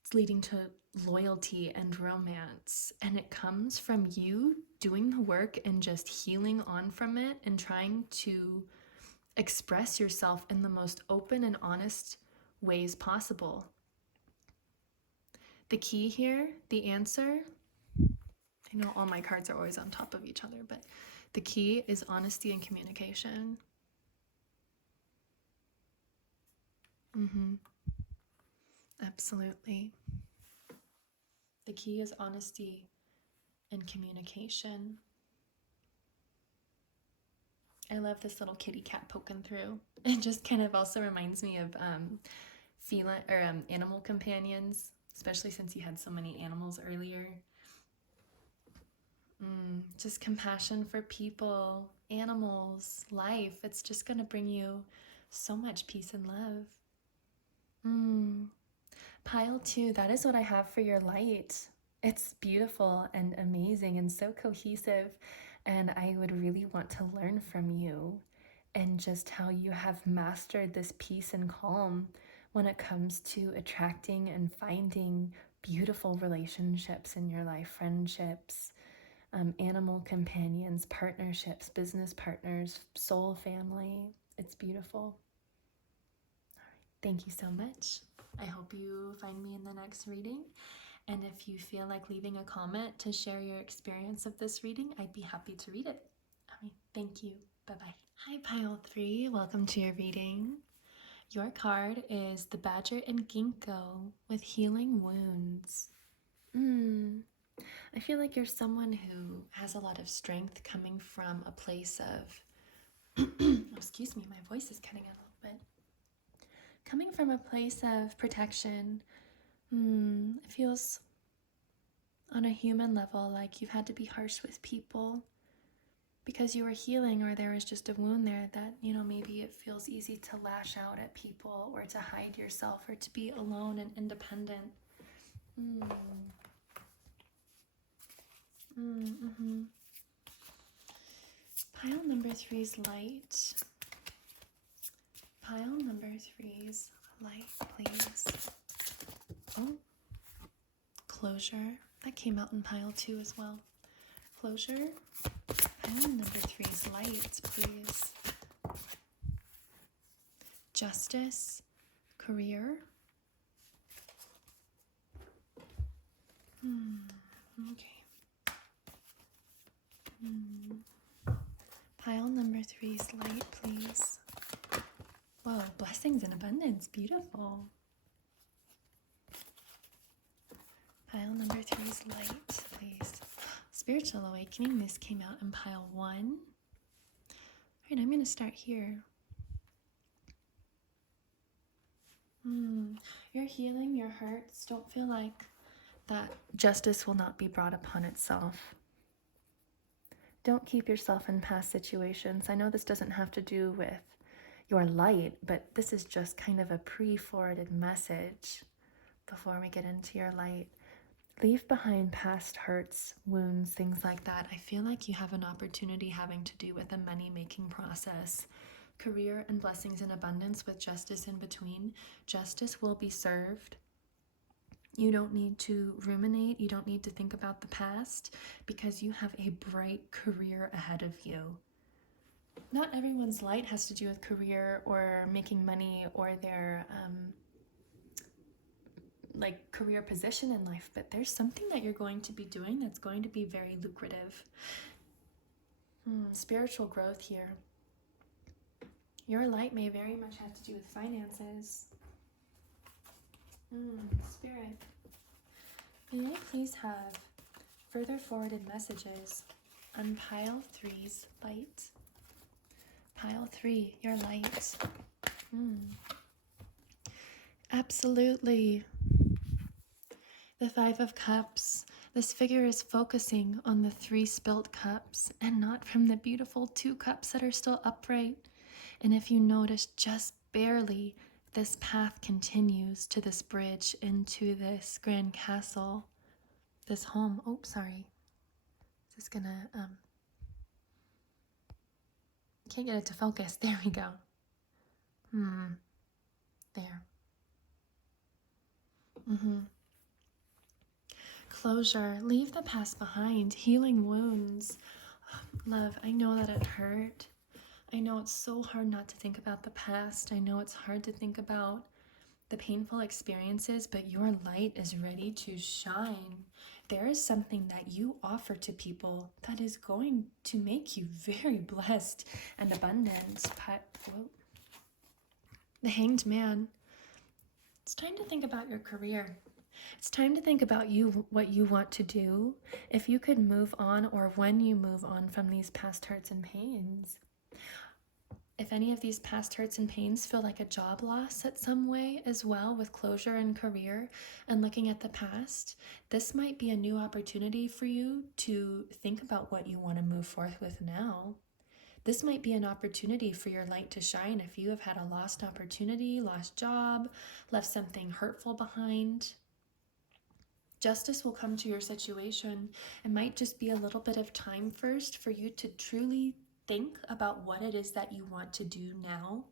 It's leading to loyalty and romance, and it comes from you doing the work and just healing on from it and trying to express yourself in the most open and honest ways possible. The key here, the answer, I know all my cards are always on top of each other, but the key is honesty and communication. Absolutely. The key is honesty and communication. I love this little kitty cat poking through. It just kind of also reminds me of feline or animal companions, especially since you had so many animals earlier. Just compassion for people, animals, life. It's just going to bring you so much peace and love. Pile 2, that is what I have for your light. It's beautiful and amazing and so cohesive, and I would really want to learn from you and just how you have mastered this peace and calm when it comes to attracting and finding beautiful relationships in your life, friendships, animal companions, partnerships, business partners, soul family. It's beautiful. All right. Thank you so much. I hope you find me in the next reading. And if you feel like leaving a comment to share your experience of this reading, I'd be happy to read it. All right. Thank you. Bye-bye. Hi, pile 3. Welcome to your reading. Your card is the Badger and Ginkgo with Healing Wounds. I feel like you're someone who has a lot of strength coming from a place of, excuse me, my voice is cutting out a little bit. Coming from a place of protection. It feels on a human level like you've had to be harsh with people because you were healing, or there was just a wound there that, maybe it feels easy to lash out at people or to hide yourself or to be alone and independent. Pile number 3's light. Pile number 3's light, please. Oh, closure. That came out in pile 2 as well. Closure. Pile number 3's light, please. Justice. Career. Okay. Pile number 3's light, please. Whoa, blessings and abundance. Beautiful. Pile number 3's light, please. spiritual awakening. This came out in pile 1. All right, I'm going to start here. You're healing your hurts. Don't feel like that justice will not be brought upon itself. Don't keep yourself in past situations. I know this doesn't have to do with your light, but this is just kind of a pre-forwarded message before we get into your light. Leave behind past hurts, wounds, things like that. I feel like you have an opportunity having to do with a money-making process. Career and blessings in abundance with justice in between. Justice will be served. You don't need to ruminate. You don't need to think about the past because you have a bright career ahead of you. Not everyone's light has to do with career or making money or their like career position in life, but there's something that you're going to be doing that's going to be very lucrative. Spiritual growth here. Your light may very much have to do with finances. Spirit, may I please have further forwarded messages on pile 3's light? Pile 3, your light. Absolutely. The 5 of Cups. This figure is focusing on the 3 spilt cups and not from the beautiful 2 cups that are still upright. And if you notice, just barely, this path continues to this bridge into this grand castle, this home. Oh, sorry. Is this gonna, can't get it to focus. There we go. There. Closure. Leave the past behind. Healing wounds. Love, I know that it hurt. I know it's so hard not to think about the past. I know it's hard to think about the painful experiences, but your light is ready to shine. There is something that you offer to people that is going to make you very blessed and abundant. The Hanged Man. It's time to think about your career. It's time to think about you, what you want to do, if you could move on or when you move on from these past hurts and pains. If any of these past hurts and pains feel like a job loss at some way as well with closure and career and looking at the past, this might be a new opportunity for you to think about what you want to move forth with now. This might be an opportunity for your light to shine if you have had a lost opportunity, lost job, left something hurtful behind. Justice will come to your situation. It might just be a little bit of time first for you to truly think about what it is that you want to do now,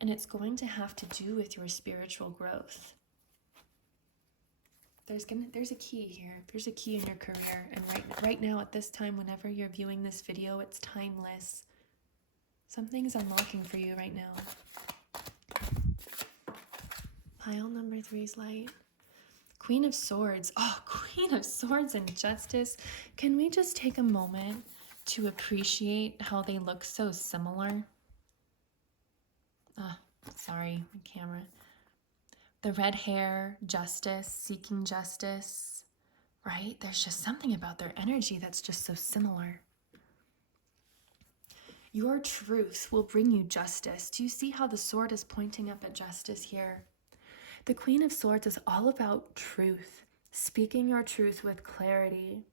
and it's going to have to do with your spiritual growth. There's a key here. There's a key in your career, and right now at this time, whenever you're viewing this video, it's timeless. Something's unlocking for you right now. Pile number 3's light. Queen of Swords. Oh, Queen of Swords and Justice. Can we just take a moment to appreciate how they look so similar? Sorry, my camera. The red hair, justice, seeking justice, right? There's just something about their energy that's just so similar. Your truth will bring you justice. Do you see how the sword is pointing up at justice here? The Queen of Swords is all about truth, speaking your truth with clarity.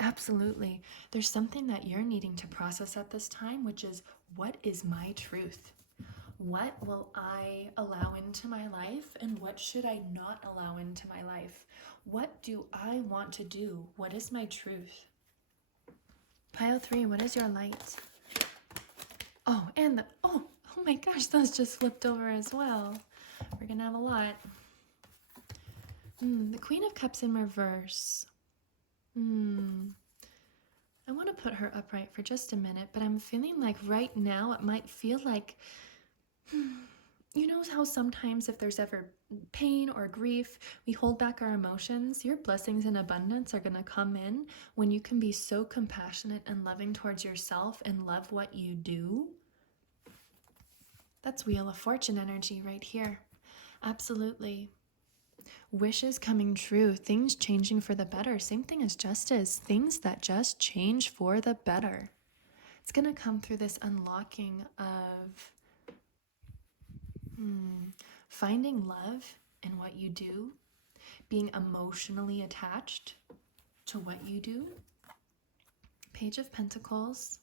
Absolutely. There's something that you're needing to process at this time, which is, what is my truth? What will I allow into my life, and what should I not allow into my life? What do I want to do? What is my truth? Pile 3, what is your light? Oh, and oh my gosh, those just flipped over as well. We're gonna have a lot. The Queen of Cups in reverse. I want to put her upright for just a minute, but I'm feeling like right now it might feel like, you know how sometimes if there's ever pain or grief, we hold back our emotions? Your blessings and abundance are going to come in when you can be so compassionate and loving towards yourself and love what you do. That's Wheel of Fortune energy right here. Absolutely. wishes coming true, things changing for the better. Same thing as justice, things that just change for the better. It's going to come through this unlocking of finding love in what you do, being emotionally attached to what you do. Page of Pentacles.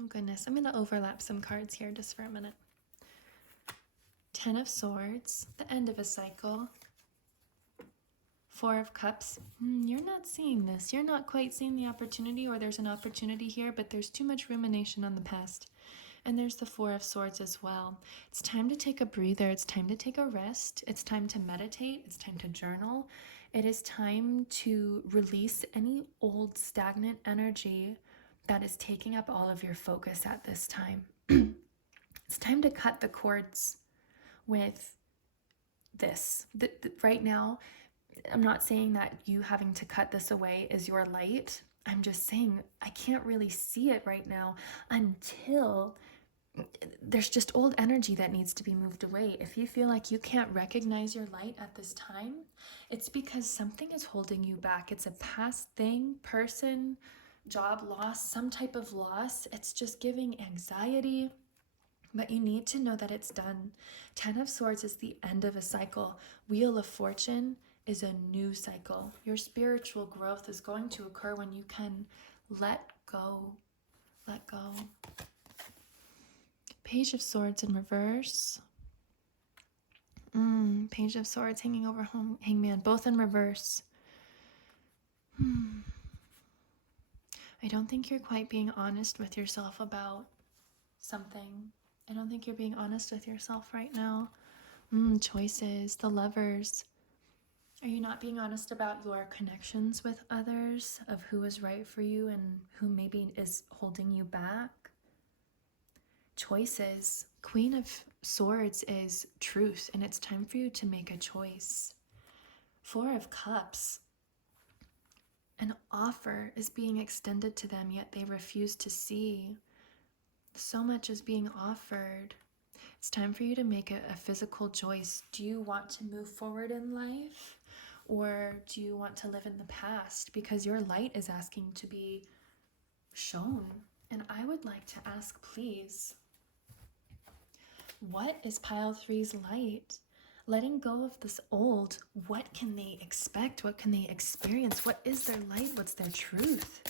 Oh goodness, I'm going to overlap some cards here just for a minute. 10 of Swords, the end of a cycle. 4 of Cups. You're not seeing this. You're not quite seeing the opportunity, or there's an opportunity here, but there's too much rumination on the past. And there's the 4 of Swords as well. It's time to take a breather. It's time to take a rest. It's time to meditate. It's time to journal. It is time to release any old stagnant energy that is taking up all of your focus at this time. It's time to cut the cords with this. Right now, I'm not saying that you having to cut this away is your light. I'm just saying I can't really see it right now until there's just old energy that needs to be moved away. If you feel like you can't recognize your light at this time, it's because something is holding you back. It's a past thing, person, job loss, some type of loss. It's just giving anxiety. But you need to know that it's done. 10 of Swords is the end of a cycle. Wheel of Fortune is a new cycle. Your spiritual growth is going to occur when you can let go. Let go. Page of Swords in reverse. Page of Swords hanging over Hangman, both in reverse. I don't think you're quite being honest with yourself about something. I don't think you're being honest with yourself right now. Choices, the Lovers. Are you not being honest about your connections with others, of who is right for you and who maybe is holding you back? Choices. Queen of Swords is truth, and it's time for you to make a choice. 4 of Cups. An offer is being extended to them, yet they refuse to see. So much is being offered. It's time for you to make a physical choice. Do you want to move forward in life, or do you want to live in the past? Because your light is asking to be shown. And I would like to ask, please, what is Pile 3's light? Letting go of this old, what can they expect? What can they experience? What is their light? What's their truth?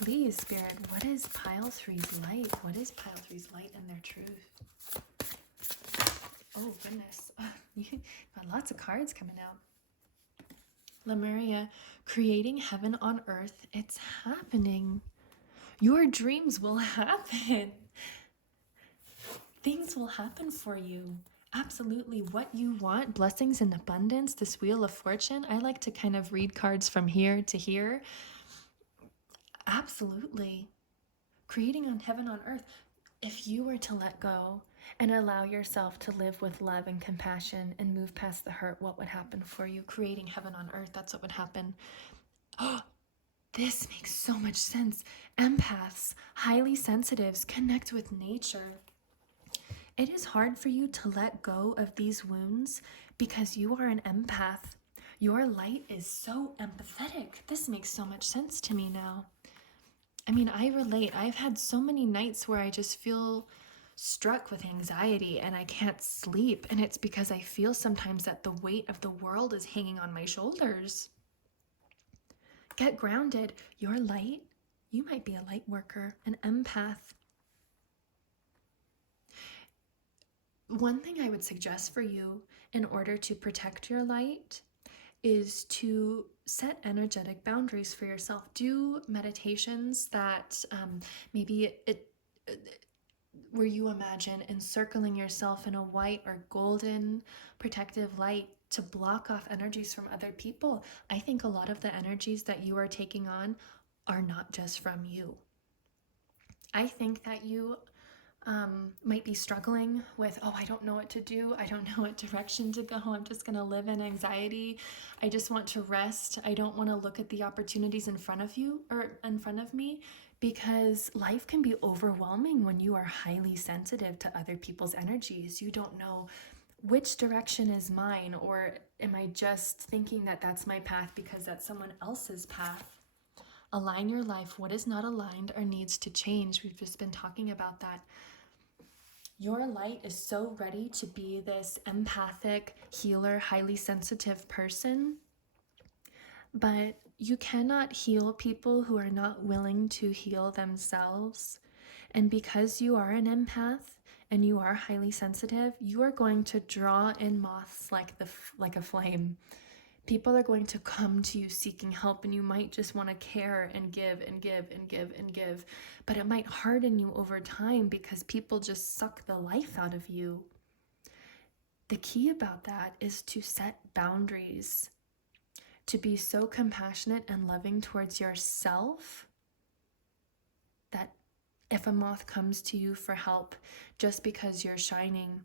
Please, Spirit, what is Pile 3's light? What is Pile 3's light and their truth? Oh, goodness. You got lots of cards coming out. Lemuria, creating heaven on earth. It's happening. Your dreams will happen. Things will happen for you. Absolutely. What you want, blessings and abundance, this Wheel of Fortune. I like to kind of read cards from here to here. Absolutely. Creating on heaven on earth. If you were to let go and allow yourself to live with love and compassion and move past the hurt, what would happen for you? Creating heaven on earth, that's what would happen. Oh, this makes so much sense. Empaths, highly sensitives, connect with nature. It is hard for you to let go of these wounds because you are an empath. Your light is so empathetic. This makes so much sense to me now. I mean, I relate. I've had so many nights where I just feel struck with anxiety and I can't sleep. And it's because I feel sometimes that the weight of the world is hanging on my shoulders. Get grounded. Your light, you might be a light worker, an empath. One thing I would suggest for you in order to protect your light is to set energetic boundaries for yourself. Do meditations that maybe where you imagine encircling yourself in a white or golden protective light to block off energies from other people. I think a lot of the energies that you are taking on are not just from you. I think that you might be struggling with, oh, I don't know what to do. I don't know what direction to go. I'm just going to live in anxiety. I just want to rest. I don't want to look at the opportunities in front of you or in front of me, because life can be overwhelming when you are highly sensitive to other people's energies. You don't know which direction is mine? Or am I just thinking that that's my path because that's someone else's path? Align your life. What is not aligned or needs to change? We've just been talking about that. Your light is so ready to be this empathic, healer, highly sensitive person, but you cannot heal people who are not willing to heal themselves. And because you are an empath and you are highly sensitive, you are going to draw in moths like a flame. People are going to come to you seeking help, and you might just want to care and give and give and give and give, but it might harden you over time because people just suck the life out of you. The key about that is to set boundaries, to be so compassionate and loving towards yourself that if a moth comes to you for help just because you're shining,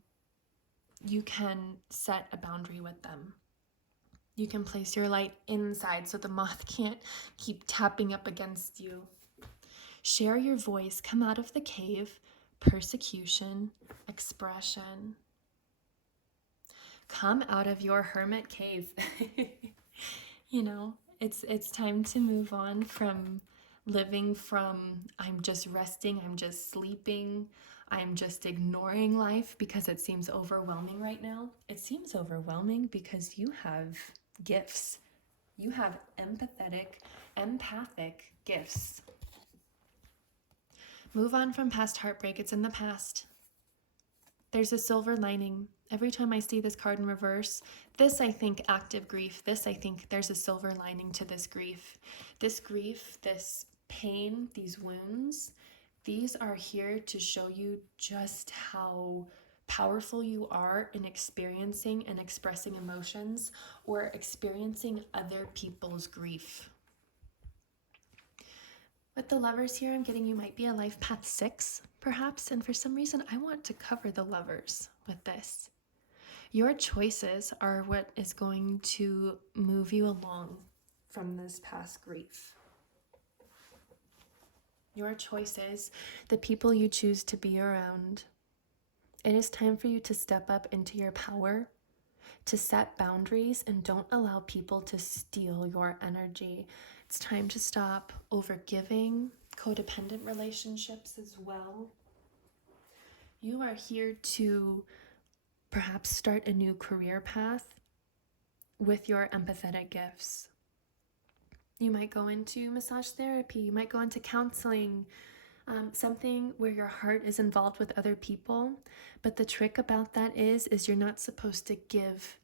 you can set a boundary with them. You can place your light inside so the moth can't keep tapping up against you. Share your voice. Come out of the cave. Persecution, expression. Come out of your hermit cave. You know, it's time to move on from living from I'm just resting, I'm just sleeping, I'm just ignoring life because it seems overwhelming right now. It seems overwhelming because you have gifts. You have empathic gifts. Move on from past heartbreak. It's in the past. There's a silver lining. Every time I see this card in reverse, this I think active grief. This I think there's a silver lining to this grief. This grief, this pain, these wounds, these are here to show you just how powerful you are in experiencing and expressing emotions or experiencing other people's grief. With the Lovers here, I'm getting you might be a life path 6, perhaps, and for some reason I want to cover the Lovers with this. Your choices are what is going to move you along from this past grief. Your choices, the people you choose to be around. It is time for you to step up into your power, to set boundaries, and don't allow people to steal your energy. It's time to stop overgiving, codependent relationships as well. You are here to perhaps start a new career path with your empathetic gifts. You might go into massage therapy, you might go into counseling, something where your heart is involved with other people. But the trick about that is you're not supposed to give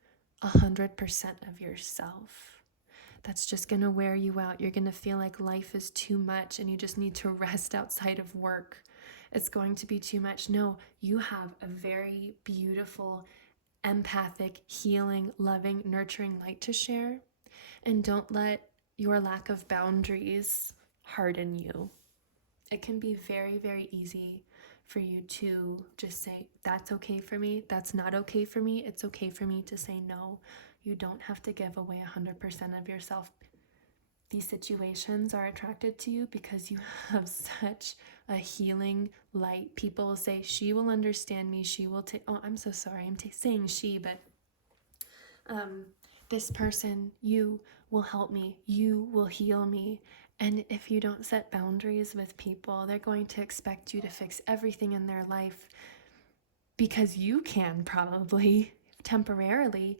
100% of yourself. That's just going to wear you out. You're going to feel like life is too much and you just need to rest outside of work. It's going to be too much. No, you have a very beautiful, empathic, healing, loving, nurturing light to share. And don't let your lack of boundaries harden you. It can be very, very easy for you to just say, that's okay for me, that's not okay for me, it's okay for me to say no. You don't have to give away 100% of yourself. These situations are attracted to you because you have such a healing light. People will say, she will understand me, she will take, oh, I'm so sorry, I'm saying she, but this person, you will help me, you will heal me. And if you don't set boundaries with people, they're going to expect you to fix everything in their life because you can probably temporarily,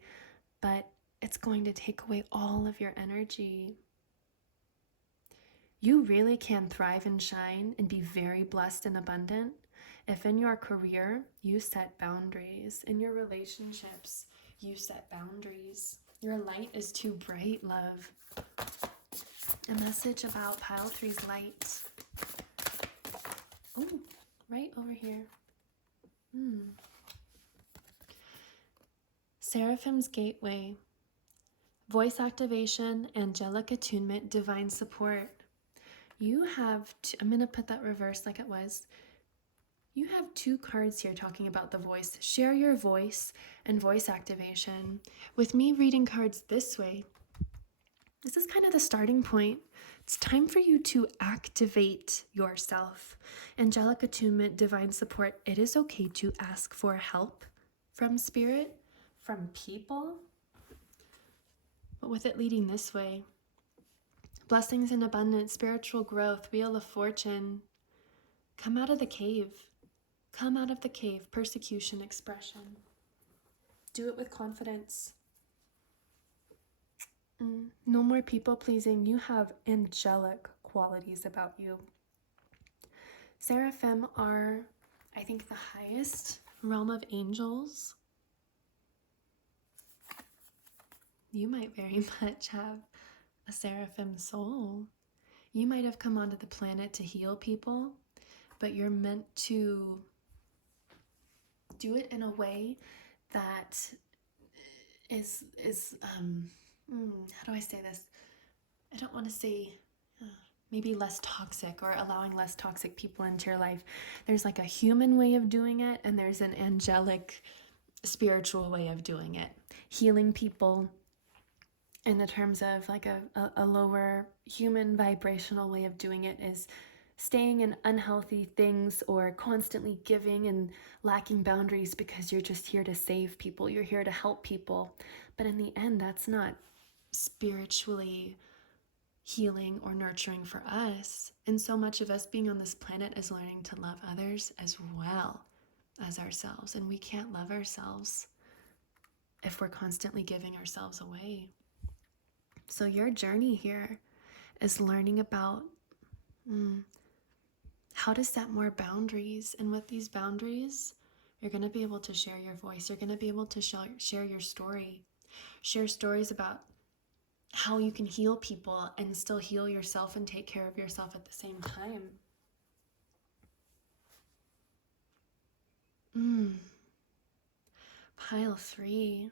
but it's going to take away all of your energy. You really can thrive and shine and be very blessed and abundant if in your career you set boundaries, in your relationships you set boundaries. Your light is too bright, love. A message about pile 3's light. Oh, right over here. Seraphim's Gateway. Voice activation, angelic attunement, divine support. You have, I'm going to put that reverse like it was. You have 2 cards here talking about the voice. Share your voice and voice activation. With me reading cards this way, this is kind of the starting point. It's time for you to activate yourself. Angelic attunement, divine support. It is okay to ask for help from spirit, from people, but with it leading this way. Blessings and abundance, spiritual growth, wheel of fortune. Come out of the cave. Come out of the cave. Persecution, expression. Do it with confidence. No more people pleasing. You have angelic qualities about you. Seraphim are, I think, the highest realm of angels. You might very much have a seraphim soul. You might have come onto the planet to heal people, but you're meant to do it in a way that is how do I say this? I don't want to say maybe less toxic, or allowing less toxic people into your life. There's like a human way of doing it, and there's an angelic spiritual way of doing it. Healing people in the terms of like a lower human vibrational way of doing it is staying in unhealthy things or constantly giving and lacking boundaries because you're just here to save people. You're here to help people. But in the end, that's not spiritually healing or nurturing for us. And so much of us being on this planet is learning to love others as well as ourselves. And we can't love ourselves if we're constantly giving ourselves away. So your journey here is learning about how to set more boundaries. And with these boundaries, you're going to be able to share your voice. You're going to be able to share your story. Share stories about how you can heal people and still heal yourself and take care of yourself at the same time. Pile 3.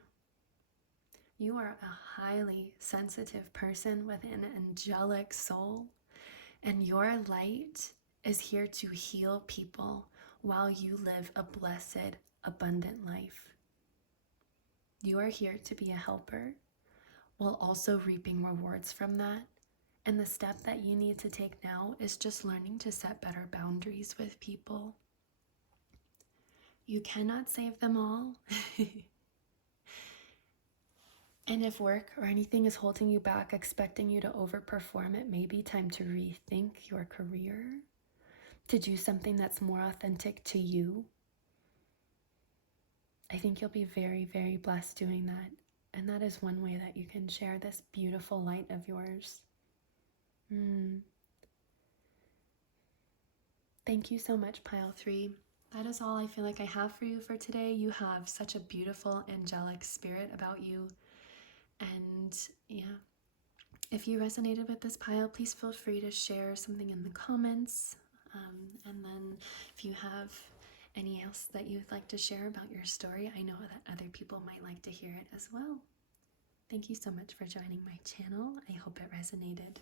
You are a highly sensitive person with an angelic soul, and your light is here to heal people while you live a blessed, abundant life. You are here to be a helper while also reaping rewards from that. And the step that you need to take now is just learning to set better boundaries with people. You cannot save them all. And if work or anything is holding you back, expecting you to overperform, it may be time to rethink your career, to do something that's more authentic to you. I think you'll be very, very blessed doing that. And that is one way that you can share this beautiful light of yours. Thank you so much, Pile 3. That is all I feel like I have for you for today. You have such a beautiful angelic spirit about you. And yeah, if you resonated with this pile, please feel free to share something in the comments. And then if you have any else that you'd like to share about your story, I know that other people might like to hear it as well. Thank you so much for joining my channel. I hope it resonated.